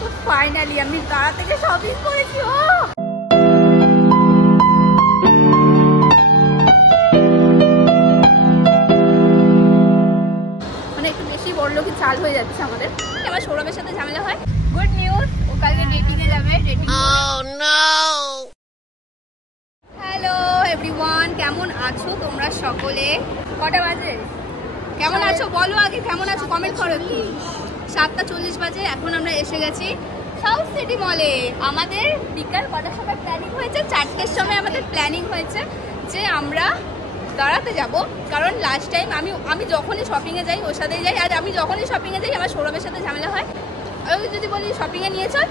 তো ফাইনালি আমি তারা থেকে শপিং করেছি। মানে একটু বেশি বড়লোকি চাল হয়ে যাচ্ছে আমাদের। আমার সৌরভের সাথে ঝামেলা হয়। গুড নিউজ, ও কালকে ডেটিং এ যাবে। হ্যালো এভরিওয়ান, কেমন আছো তোমরা সকলে? কটা বাজে? কেমন আছো বলো আগে, কেমন আছো কমেন্ট করো একটু। 7:40 বাজে। এখন আমরা এসে গেছি সাউথ সিটি মলে। আমাদের বিকাল কটার সময় প্ল্যানিং হয়েছে? 4টের সময় আমাদের প্ল্যানিং হয়েছে যে আমরা দাঁড়াতে যাব। কারণ লাস্ট টাইম আমি যখনই শপিংয়ে যাই ওর সাথেই যাই, আর আমি যখনই শপিংয়ে যাই আমার সৌরভের সাথে ঝামেলা হয়। আমি যদি বলি শপিংয়ে নিয়ে চল,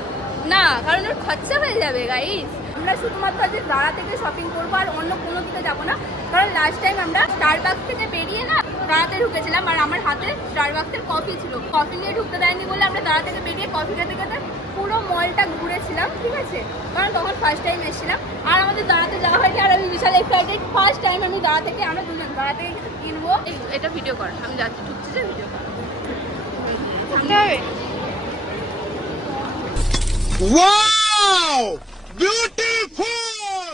না, কারণ ওর খরচা হয়ে যাবে গাইস। আমরা শুধুমাত্র আজকে দাঁড়া থেকে শপিং করবো, আর অন্য কোনো দিকে যাবো না। কারণ লাস্ট টাইম আমরা স্টারবাক্স থেকে বেরিয়ে না দাঁড়াতে ঢুকেছিলাম, আর আমার হাতে স্টারবাক্সের কফি ছিল। কফি নিয়ে ঢুকতে দেয়নি বলে আমরা দাঁড়া থেকে বেরিয়ে কফি খেতে খেতে পুরো মলটা ঘুরেছিলাম, ঠিক আছে? কারণ তখন ফার্স্ট টাইম এসেছিলাম, আর আমাদের দাঁড়াতে যাওয়া হয়নি। আর আমি বিশাল এক্সাইটেড, ফার্স্ট টাইম আমি দাঁড়া থেকে, আমরা দুজন দাঁড়া থেকে কিছু কিনবো। এটা ভিডিও কর, আমি যাচ্ছি, ঢুকছি যে ভিডিও কর। Wow! Beautiful!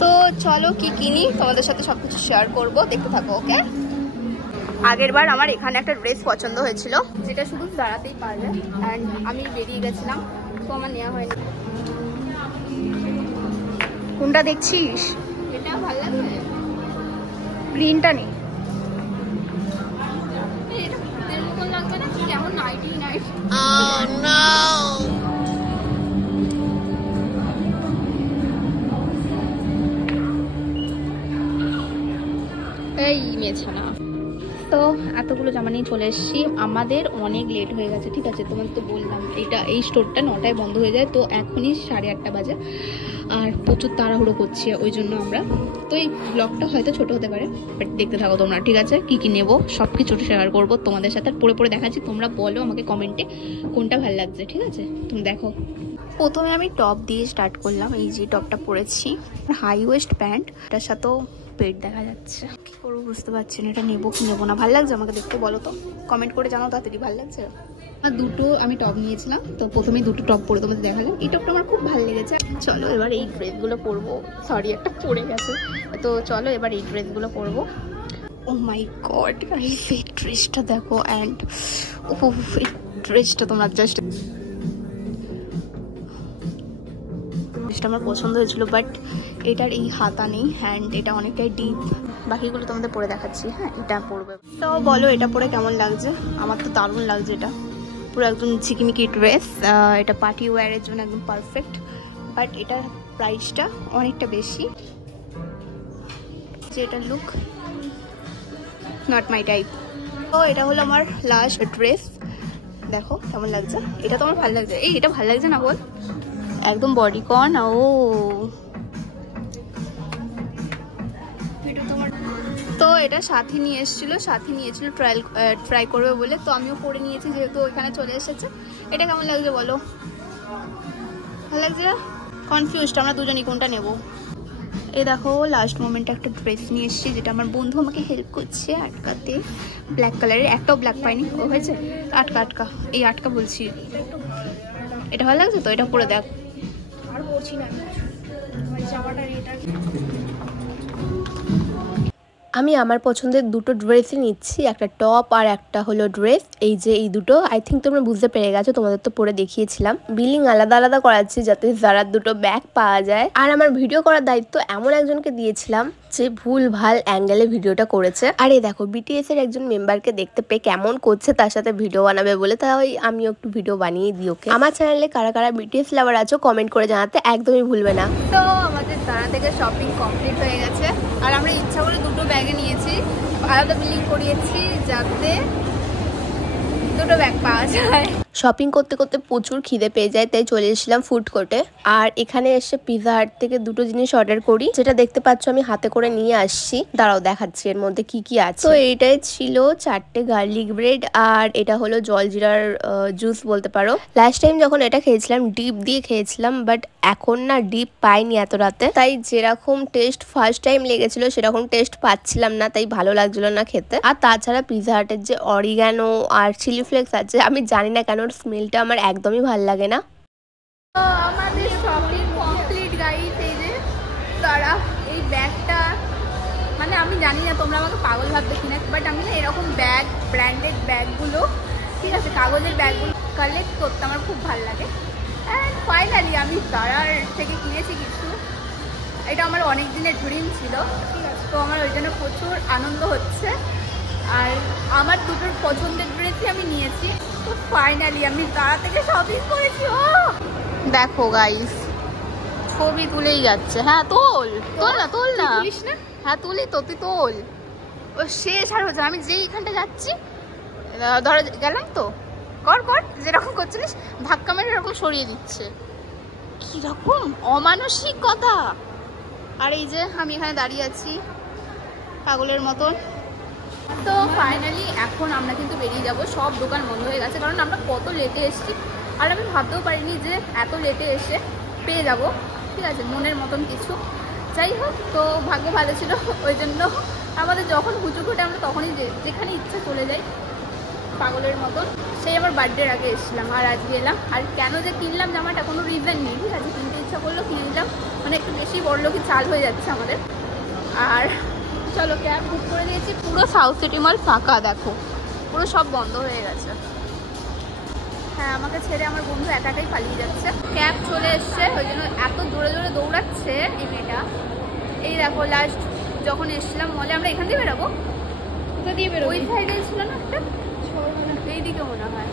তো চলো কি কিনি তোমাদের সাথে সবকিছু শেয়ার করব, দেখতে থাকো। ওকে, আগের বার আমার এখানে একটা ড্রেস পছন্দ হয়েছিল যেটা শুধু দাঁড়াতেই পারবে, অ্যান্ড আমি বেরিয়ে গেছিলাম, তো আমার নেওয়া হয়নি। কোনটা দেখছিস? এটা ভালো লাগবে, গ্রিনটা নেই। এটা ফুলের মতন লাগবে না? কেমন নাইটি নাইট। Oh no! এই মেয়েছানা। তো এতগুলো জামা নিয়ে চলে এসেছি। আমাদের অনেক লেট হয়ে গেছে, ঠিক আছে? তোমাদের তো বললাম এই স্টোরটা 9টায় বন্ধ হয়ে যায়, তো এখনই 8:30 বাজে, আর প্রচুর তাড়াহুড়ো করছি ওই জন্য আমরা। তো এই ব্লগটা হয়তো ছোট হতে পারে, বাট দেখতে থাকো তোমরা, ঠিক আছে? কি কি নেবো সব কিছু শেয়ার করবো তোমাদের সাথে, পরে পরে দেখাচ্ছি। তোমরা বলো আমাকে কমেন্টে কোনটা ভালো লাগছে, ঠিক আছে? তুমি দেখো। প্রথমে আমি টপ দিয়ে স্টার্ট করলাম। এই যে টপটা পরেছি, হাই ওয়েস্ট প্যান্ট, এটার সাথেও পেট দেখা যাচ্ছে। কি করবো বুঝতে পারছি না, এটা নেবো কি নেবো না। ভালো লাগছে আমাকে দেখতে? বলো তো, কমেন্ট করে জানাও তাড়াতাড়ি। ভালো লাগছে? আর দুটো আমি টপ নিয়েছিলাম, তো প্রথমেই দুটো টপ পরে তোমাদের দেখালাম। এই টপটা আমার খুব ভালো লেগেছে। চলো এবার এই ড্রেসগুলো পরবো। সরি, একটা পরে গেছে। তো চলো এবার এই ড্রেসগুলো পরবো। ও মাই গড গাইস, এই ড্রেসটা দেখো, অ্যান্ড এই ড্রেসটা তোমরা জাস্ট, আমার পছন্দ হয়েছিল, বাট এটার এই হাতা নেই, হ্যান্ড এটা অনেকটাই ডিপ। বাকিগুলো তোমাদের পরে দেখাচ্ছি। হ্যাঁ, এটা পরবে। তো বলো এটা পরে কেমন লাগছে? আমার তো দারুণ লাগছে, এটা পুরো একদম ঝিকিমিকি ড্রেস। এটা পার্টি ওয়্যারের জন্য একদম পারফেক্ট, বাট এটার প্রাইসটা অনেকটা বেশি। যে এটা লুক নট মাই টাইপ। তো এটা হলো আমার লাস্ট ড্রেস, দেখো কেমন লাগছে। এটা তো আমার ভালো লাগছে। এই এটা ভালো লাগছে না বল? একদম বডিকন। ও তো এটা সাথী নিয়ে এসেছিল, ট্রাই করবে বলে, তো আমিও পরে নিয়েছি যেহেতু ওইখানে চলে এসেছে। এটা কেমন লাগছে বলো? ভালো লাগছে? কনফিউজড আমরা দুজনই কোনটা নেব। এই দেখো লাস্ট মোমেন্টে একটা ড্রেস নিয়ে এসেছি, যেটা আমার বন্ধু আমাকে হেল্প করছে আটকাতে। ব্ল্যাক কালারের, একটাও ব্ল্যাক পাইনি। ও হয়েছে আটকা এই আটকা বলছি। এটা ভালো লাগছে তো? এটা পরে দেখ। আর পড়ছি না জামাটা। আমি আমার পছন্দের দুটো ড্রেসই নিচ্ছি, একটা টপ আর একটা হলো ড্রেস। এই যে এই দুটো, আই থিঙ্ক তোমরা বুঝতে পেরে গেছো, তোমাদের তো পরে দেখিয়েছিলাম। বিলিং আলাদা আলাদা করাচ্ছি যাতে যারার দুটো ব্যাগ পাওয়া যায়। আর আমার ভিডিও করার দায়িত্ব এমন একজনকে দিয়েছিলাম যে ভুল ভাল অ্যাঙ্গেলে ভিডিওটা করেছে। আর এই দেখো বিটিএস এর একজন মেম্বারকে দেখতে পেয়ে কেমন করছে তার সাথে ভিডিও বানাবে বলে, তাই আমিও একটু ভিডিও বানিয়ে দিই ওকে। আমার চ্যানেলে কারা কারা বিটিএস লাভার আছো কমেন্ট করে জানাতে একদমই ভুলবে না। তো আমাদের দাঁড়া থেকে শপিং কমপ্লিট হয়ে গেছে, আর আমরা ইচ্ছা করে দুটো ব্যাগে নিয়েছি, আলাদা বিলিং করিয়েছি যাতে দুটো ব্যাগ পাওয়া যায়। শপিং করতে করতে প্রচুর খিদে পেয়ে যায়, তাই চলে এসেছিলাম ফুড কোর্টে। আর এখানে এসে পিৎজা হাট থেকে দুটো জিনিস অর্ডার করি, যেটা দেখতে পাচ্ছ আমি হাতে করে নিয়ে আসছি। দাঁড়াও দেখাচ্ছি এর মধ্যে কি কি আছে। তো এইটাই ছিল 4টে গার্লিক ব্রেড, আর এটা হলো জলজিরার জুস বলতে পারো। লাস্ট টাইম যখন এটা খেয়েছিলাম ডিপ দিয়ে খেয়েছিলাম, বাট এখন না ডিপ পাইনি এত রাতে, তাই যেরকম টেস্ট ফার্স্ট টাইম লেগেছিল সেরকম টেস্ট পাচ্ছিলাম না, তাই ভালো লাগছিল না খেতে। আর তাছাড়া পিৎজা হাটের যে অরিগানো আর চিলি ফ্লেক্স আছে, আমি জানি না কেন ওর স্মেলটা আমার একদমই ভাল লাগে না। আমাদের শপিং কমপ্লিট গাইস। এই যে তারা এই ব্যাগটা, মানে আমি জানি না তোমরা আমাকে পাগল ভাববে কিনা, বাট আমি না এরকম ব্যাগ, ব্র্যান্ডেড ব্যাগগুলো, ঠিক আছে, কাগজের ব্যাগগুলো কালেক্ট করতে আমার খুব ভালো লাগে। অ্যান্ড ফাইনালি আমি তারার থেকে কিনেছি কিছু। এটা আমার অনেক দিনের ড্রিম ছিল, ঠিক আছে, তো আমার ওই জন্য প্রচুর আনন্দ হচ্ছে। আর আমার দুটোর পছন্দের ড্রেসই আমি নিয়েছি। তো ফাইনালি আমি তারা থেকে শপিং করেছি। ও দেখো গাইস, ছবি তুলেই যাচ্ছে। হ্যাঁ তোল না, তোল না, হ্যাঁ তুলি তো, তুই তোল। ও শেষ আর হচ্ছে, আমি যেইখানটা যাচ্ছি ধরো গেলাম তো, কর যেরকম করছিলিস ধাক্কা মেরে এরকম সরিয়ে দিচ্ছে, কিরকম অমানসিকতা। আর এই যে আমি এখানে দাঁড়িয়ে আছি পাগলের মতন। তো ফাইনালি এখন আমরা কিন্তু বেরিয়ে যাব। সব দোকান বন্ধ হয়ে গেছে, কারণ আমরা কত লেটে এসেছি। আর আমি ভাবতেও পারিনি যে এত লেটে এসে পেয়ে যাব, ঠিক আছে, মনের মতন কিছু। যাই হোক, তো ভাগ্য ভালো ছিল, ওই জন্য আমাদের যখন হুচু ঘটে আমরা তখনই যেখানে ইচ্ছা চলে যাই পাগলের মতন। সেই আমার বার্থডের আগে এসেছিলাম, আর আজকে এলাম। আর কেন যে কিনলাম জামাটা কোনো রিজন নেই, ঠিক আছে, কিনতে ইচ্ছা করলো কিনে নিলাম। মানে একটু বেশি বড়লোকি চাল হয়ে যাচ্ছে আমাদের। আর চলো, ক্যাব বুক করে দিয়েছি। পুরো সাউথ সিটি মল ফাঁকা, দেখো পুরো সব বন্ধ হয়ে গেছে। হ্যাঁ, আমাকে ছেড়ে আমার বন্ধু একাটাই পালিয়ে যাচ্ছে। ক্যাব চলে এসছে, ওই জন্য এত জোরে জোরে দৌড়াচ্ছে এই মেয়েটা। এই দেখো, লাস্ট যখন এসেছিলাম মলে, আমরা এখান দিয়ে বেরোবো, ওই সাইডে ছিল না একটা, এইদিকে মনে হয়।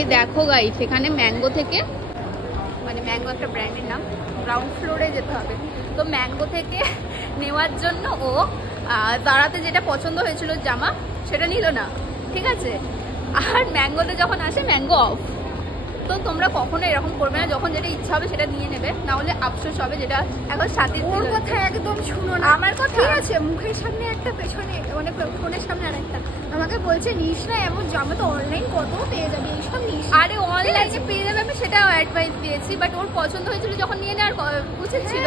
এই দেখো গাইস, এখানে ম্যাঙ্গো থেকে, মানে ম্যাঙ্গো একটা ব্র্যান্ডের নাম, গ্রাউন্ড ফ্লোরে যেতে হবে। তো ম্যাঙ্গো থেকে নেওয়ার জন্য ও তারাতে যেটা পছন্দ হয়েছিল জামা সেটা নিল না, ঠিক আছে। আর ম্যাঙ্গোতে যখন আসে ম্যাঙ্গো অফ। তো তোমরা কখনো এরকম করবে না, যখন যেটা ইচ্ছা হবে সেটা নিয়ে নেবে, না হলে আফসোস হবে। যেটা এখন সাথে ওর কথা একদম শুনো না, আমার কথা ঠিক আছে, মুখের সামনে একটা, পেছনে মানে ফোনের সামনে আরেকটা। আমাকে বলছে নিস না, এমন জামা তো অনলাইন কত পেয়ে যাবে, এইসব নিস। আরে অনলাইনে পেয়ে যাবে, আমি সেটাও অ্যাডভাইস দিয়েছি, বাট ওর পছন্দ হয়েছিল যখন নিয়ে নেওয়ার উচিত ছিল।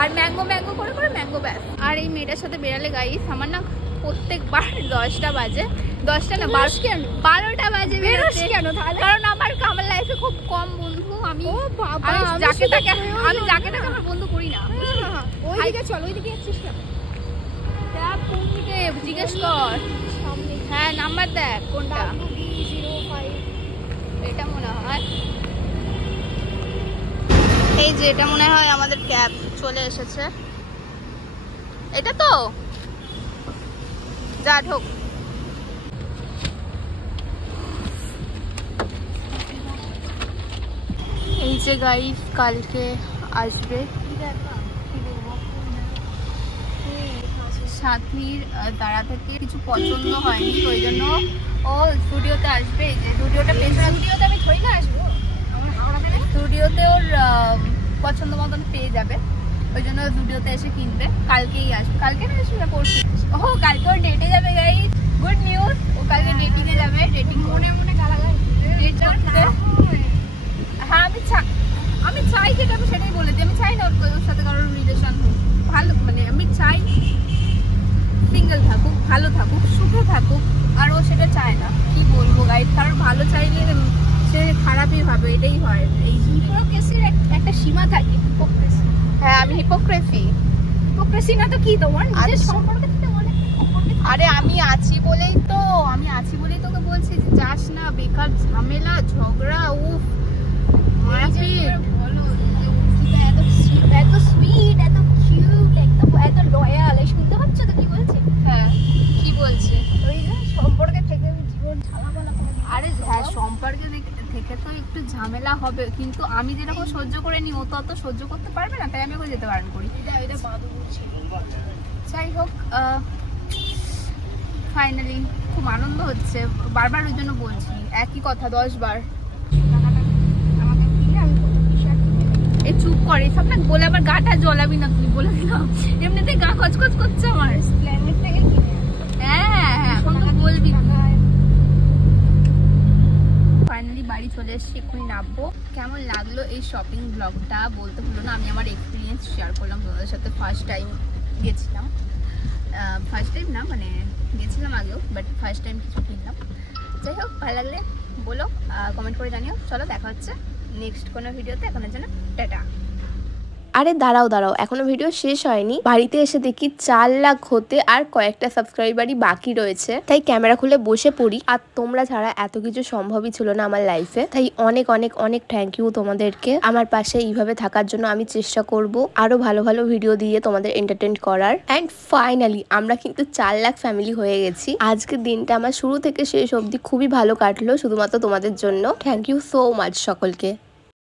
আর ম্যাঙ্গো করে ম্যাঙ্গো ব্যাস। আর এই মেয়েটার সাথে বেরালে গাইস, আমার না প্রত্যেকবার 10টা বাজে, 10টা না 12টা বাজে বেরোচ্ছে কেন, কারণ আমার লাইফে খুব কম বন্ধু। আমি যাকে তাকে আমার বন্ধু করি না। ওইদিকে চল, ওইদিকে যাচ্ছিস না, কোন দিকে জিজ্ঞেস কর। হ্যাঁ, নাম্বার দেখ কোনটা, এটা মনে হয়, এই যে এটা মনে হয় আমাদের ক্যাব চলে এসেছে। এটা তো যা ঢোক। এই যে গাইস কালকে আসবে সাথীর তারা থেকে, কিছু পছন্দ হয়নি, ওই জন্য ও স্টুডিওতে আসবে। এই যে স্টুডিওটা পেছনে, স্টুডিওতে আমি থই না আসবো, স্টুডিওতে ওর পছন্দ মতন পেয়ে যাবে, ওই জন্য স্টুডিওতে এসে কিনবে। কালকেই আসবে, কালকে না আসবে, পরশু। ও কালকে ওর ডেটে যাবে গাইস, গুড নিউজ, ও কালকে ডেটিং এ যাবে। ডেটিং মনে মনে গালাগাল ডেট করতে। হ্যাঁ, আমি চাই যেটা, আমি সেটাই বলেছি। আমি চাই না ওর সাথে কারোর রিলেশন হোক, ভালো, মানে আমি চাই সিঙ্গেল থাকুক, ভালো থাকুক, সুখে থাকুক। আর ও সেটা চায় না, কি বলবো গাইস, কারণ ভালো চাইলে সে খারাপই ভাবে, এটাই হয়। এই হিপোক্রেসির একটা সীমা থাকে, হিপোক্রেসি। হ্যাঁ, আমি হিপোক্রেসি না তো কি, তোমার নিজের সম্পর্কে অনেক। আরে আমি আছি বলেই তোকে বলছি যে যাস না, বেকার ঝামেলা ঝগড়া, উফ মারপিট। এত সুইট, এত কিউট, এত লয়াল, এই শুনতে পাচ্ছ তো কি বলছে? হ্যাঁ, কি বলছে? ওই যে সম্পর্কে থেকে জীবন ঝালাপালা করে। আরে হ্যাঁ, সম্পর্কে থেকে তো একটু ঝামেলা হবে, কিন্তু আমি যেরকম সহ্য করে নি ও তো অত সহ্য করতে পারবে না, তাই আমি ওকে যেতে বারণ করি। এটা বাদু বলছে। যাই হোক, ফাইনালি খুব আনন্দ হচ্ছে, বারবার ওই জন্য বলছি একই কথা 10 বার। এই চুপ করে সব না বলে, আবার গাটা জ্বলাবি না, তুই বলবি না, এমনিতে গা কচকচ করছে আমার। হ্যাঁ, এখন তো বলবি। ফাইনালি বাড়ি চলে এসেছি, এক্ষুনি নামবো। কেমন লাগলো এই শপিং ব্লগটা বলতে হলো না, আমি আমার এক্সপিরিয়েন্স শেয়ার করলাম তোমাদের সাথে। ফার্স্ট টাইম গেছিলাম, ফার্স্ট টাইম না মানে গেছিলাম আগেও, বাট ফার্স্ট টাইম কিছু কিনলাম। যাই হোক, ভালো লাগলে বলো, কমেন্ট করে জানিও। চলো দেখা হচ্ছে নেক্সট কোনো ভিডিওতে, এখনের জন্য টাটা। আরে দাঁড়াও দাঁড়াও, এখনো ভিডিও শেষ হয়নি। বাড়িতে এসে দেখি 4 লাখ হতে আর কয়েকটা সাবস্ক্রাইবারই বাকি রয়েছে, তাই ক্যামেরা খুলে বসে পড়ি। আর তোমরা ছাড়া এত কিছু সম্ভবই ছিল না আমার লাইফে, তাই অনেক অনেক অনেক থ্যাংক ইউ তোমাদেরকে আমার পাশে এইভাবে থাকার জন্য। আমি চেষ্টা করব আরো ভালো ভালো ভিডিও দিয়ে তোমাদের এন্টারটেইন করার। অ্যান্ড ফাইনালি আমরা কিন্তু 4 লাখ ফ্যামিলি হয়ে গেছি। আজকের দিনটা আমার শুরু থেকে শেষ অবধি খুবই ভালো কাটলো শুধুমাত্র তোমাদের জন্য। থ্যাংক ইউ সো মাচ সকলকে।